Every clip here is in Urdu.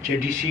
JDC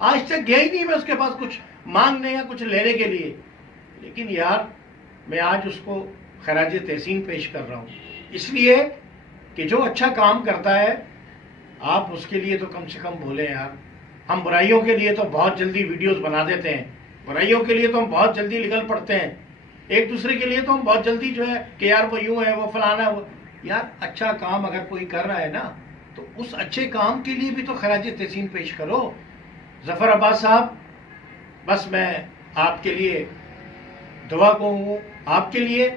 آج تک گیا ہی نہیں میں اس کے پاس کچھ مانگنے یا کچھ لینے کے لیے، لیکن یار میں آج اس کو خراج تحسین پیش کر رہا ہوں، اس لیے کہ جو اچھا کام کرتا ہے آپ اس کے لیے تو کم سے کم بولیں یار۔ ہم برائیوں کے لیے تو بہت جلدی ویڈیوز بنا دیتے ہیں، برائیوں کے لیے تو ہم بہت جلدی نکل پڑتے ہیں، ایک دوسرے کے لیے تو ہم بہت جلدی جو ہے کہ یار وہ یوں ہے، وہ فلانا ہے، وہ یار اچھا کام اگر کوئی کر رہا ہے نا تو اس اچھے کام کے لیے بھی تو خراج تحسین پیش کرو۔ ظفر عباس صاحب، بس میں آپ کے لیے دعا کو ہوں، آپ کے لیے،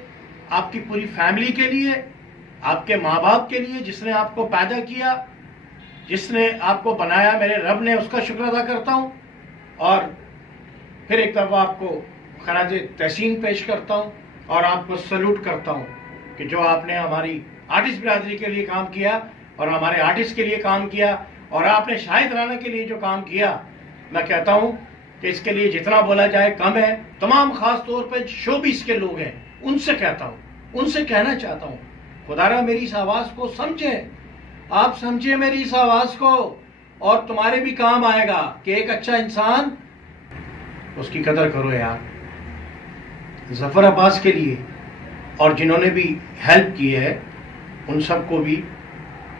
آپ کی پوری فیملی کے لیے، آپ کے ماں باپ کے لیے جس نے آپ کو پیدا کیا، جس نے آپ کو بنایا، میرے رب نے، اس کا شکر ادا کرتا ہوں، اور پھر ایک دفعہ آپ کو خراج تحسین پیش کرتا ہوں اور آپ کو سلوٹ کرتا ہوں کہ جو آپ نے ہماری آرٹسٹ برادری کے لیے کام کیا اور ہمارے آرٹسٹ کے لیے کام کیا اور آپ نے شاہد رانا کے لیے جو کام کیا، میں کہتا ہوں کہ اس کے لیے جتنا بولا جائے کم ہے۔ تمام خاص طور پہ شوبیس کے لوگ ہیں، ان سے کہتا ہوں، ان سے کہنا چاہتا ہوں، خدا را میری اس آواز کو سمجھیں، آپ سمجھیں میری اس آواز کو، اور تمہارے بھی کام آئے گا کہ ایک اچھا انسان، اس کی قدر کرو یار۔ ظفر عباس کے لیے اور جنہوں نے بھی ہیلپ کی ہے ان سب کو بھی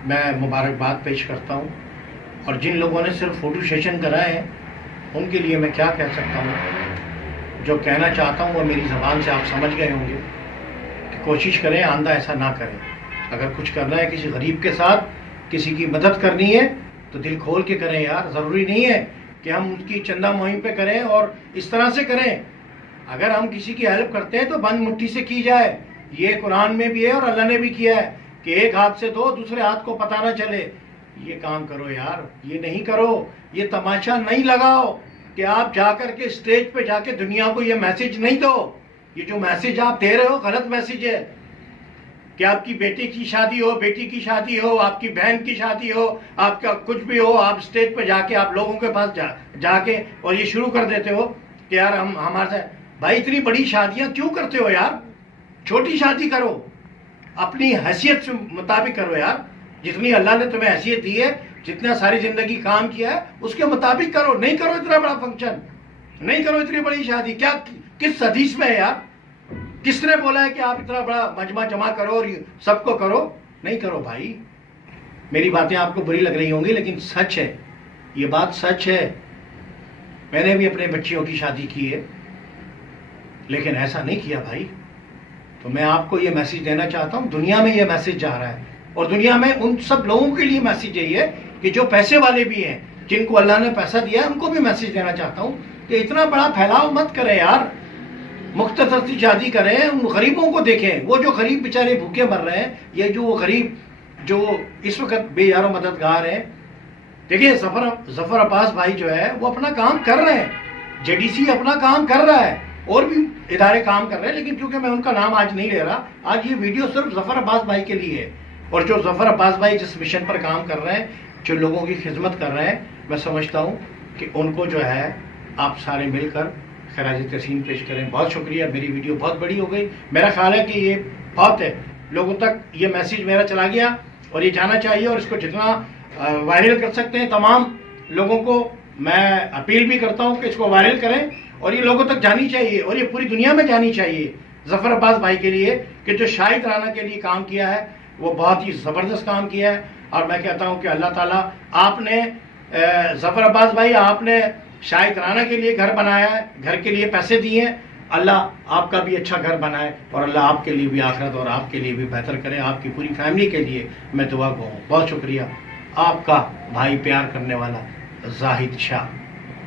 میں مبارکباد پیش کرتا ہوں، اور جن لوگوں نے صرف فوٹو سیشن کرائے ہیں ان کے لیے میں کیا کہہ سکتا ہوں، جو کہنا چاہتا ہوں وہ میری زبان سے آپ سمجھ گئے ہوں گے کہ کوشش کریں آئندہ ایسا نہ کریں۔ اگر کچھ کرنا ہے کسی غریب کے ساتھ، کسی کی مدد کرنی ہے تو دل کھول کے کریں یار، ضروری نہیں ہے کہ ہم ان کی چندہ مہم پہ کریں اور اس طرح سے کریں۔ اگر ہم کسی کی ہیلپ کرتے ہیں تو بند مٹھی سے کی جائے، یہ قرآن میں بھی ہے اور اللہ نے بھی کیا ہے کہ ایک ہاتھ سے دو، دوسرے ہاتھ کو پتہ نہ چلے۔ یہ کام کرو یار، یہ نہیں کرو، یہ تماشا نہیں لگاؤ کہ آپ جا کر کے اسٹیج پہ جا کے دنیا کو یہ میسج نہیں دو۔ یہ جو میسج آپ دے رہے ہو غلط میسج ہے کہ آپ کی بیٹی کی شادی ہو، بیٹی کی شادی ہو، آپ کی بہن کی شادی ہو، آپ کا کچھ بھی ہو، آپ اسٹیج پہ جا کے آپ لوگوں کے پاس جا کے اور یہ شروع کر دیتے ہو کہ یار ہم ہمارے سے، بھائی اتنی بڑی شادیاں کیوں کرتے ہو یار؟ چھوٹی شادی کرو، اپنی حیثیت سے مطابق کرو یار، جتنی اللہ نے تمہیں حیثیت دی ہے، جتنا ساری زندگی کام کیا ہے اس کے مطابق کرو، نہیں کرو اتنا بڑا فنکشن، نہیں کرو اتنی بڑی شادی۔ کیا کس حدیث میں ہے یار؟ کس نے بولا ہے کہ آپ اتنا بڑا مجمع جمع کرو اور سب کو کرو؟ نہیں کرو بھائی۔ میری باتیں آپ کو بری لگ رہی ہوں گی لیکن سچ ہے، یہ بات سچ ہے۔ میں نے بھی اپنے بچیوں کی شادی کی ہے لیکن ایسا نہیں کیا بھائی۔ تو میں آپ کو یہ میسج دینا چاہتا ہوں، دنیا میں یہ میسج جا رہا ہے، اور دنیا میں ان سب لوگوں کے لیے میسج یہی ہے کہ جو پیسے والے بھی ہیں، جن کو اللہ نے پیسہ دیا ہے، ان کو بھی میسج دینا چاہتا ہوں کہ اتنا بڑا پھیلاؤ مت کریں یار، مختصر سی شادی کریں، ان غریبوں کو دیکھیں، وہ جو غریب بیچارے بھوکے مر رہے ہیں، یہ جو وہ غریب جو اس وقت بے یار و مددگار ہیں۔ دیکھیں ظفر عباس بھائی جو ہے وہ اپنا کام کر رہے ہیں، جے ڈی سی اپنا کام کر رہا ہے، اور بھی ادارے کام کر رہے ہیں، لیکن کیونکہ میں ان کا نام آج نہیں لے رہا، آج یہ ویڈیو صرف ظفر عباس بھائی کے لیے ہے، اور جو ظفر عباس بھائی جس مشن پر کام کر رہے ہیں، جو لوگوں کی خدمت کر رہے ہیں، میں سمجھتا ہوں کہ ان کو جو ہے آپ سارے مل کر خراج تحسین پیش کریں۔ بہت شکریہ، میری ویڈیو بہت بڑی ہو گئی، میرا خیال ہے کہ یہ بہت ہے، لوگوں تک یہ میسیج میرا چلا گیا اور یہ جانا چاہیے، اور اس کو جتنا وائرل کر سکتے ہیں تمام لوگوں کو میں اپیل بھی کرتا ہوں کہ اس کو وائرل کریں، اور یہ لوگوں تک جانی چاہیے اور یہ پوری دنیا میں جانی چاہیے ظفر عباس بھائی کے لیے کہ جو شاہد رانا کے لیے کام کیا ہے وہ بہت ہی زبردست کام کیا ہے۔ اور میں کہتا ہوں کہ اللہ تعالیٰ، آپ نے ظفر عباس بھائی، آپ نے شاہد رانا کے لیے گھر بنایا ہے، گھر کے لیے پیسے دیے ہیں، اللہ آپ کا بھی اچھا گھر بنائے اور اللہ آپ کے لیے بھی آخرت اور آپ کے لیے بھی بہتر کرے، آپ کی پوری فیملی کے لیے میں دعا گو ہوں۔ بہت شکریہ، آپ کا بھائی پیار کرنے والا زاہد شاہ۔